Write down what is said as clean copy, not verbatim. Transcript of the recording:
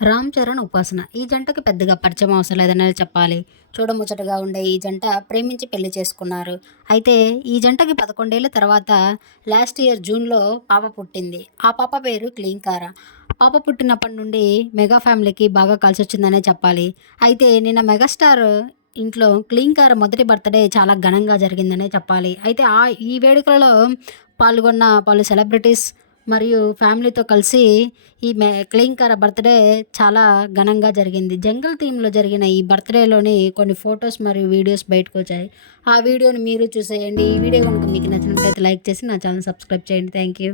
రామ్ చరణ్, ఉపాసన ఈ జంటకి పెద్దగా పరిచయం అవసరం లేదనే చెప్పాలి. చూడముచ్చటగా ఉండే ఈ జంట ప్రేమించి పెళ్లి చేసుకున్నారు. అయితే ఈ జంటకి 11 ఏళ్ల తర్వాత లాస్ట్ ఇయర్ జూన్‌లో పాప పుట్టింది. ఆ పాప పేరు క్లీంకార. పాప పుట్టినప్పటి నుండి మెగా ఫ్యామిలీకి బాగా కలిసొచ్చిందనే చెప్పాలి. అయితే నిన్న మెగాస్టార్ ఇంట్లో క్లీంకార మొదటి బర్త్‌డే చాలా ఘనంగా జరిగిందనే చెప్పాలి. అయితే ఈ వేడుకలలో పాల్గొన్న పలు సెలబ్రిటీస్ మరియు ఫ్యామిలీతో కలిసి ఈ క్లీంకార బర్త్‌డే చాలా ఘనంగా జరిగింది. జంగల్ థీమ్‌లో జరిగిన ఈ బర్త్‌డేలోని కొన్ని ఫోటోస్ మరియు వీడియోస్ బయటకొచ్చాయి. ఆ వీడియోని మీరు చూసేయండి. ఈ వీడియో గనుక మీకు నచ్చినట్లయితే లైక్ చేసి నా ఛానెల్ సబ్స్క్రైబ్ చేయండి. Thank you.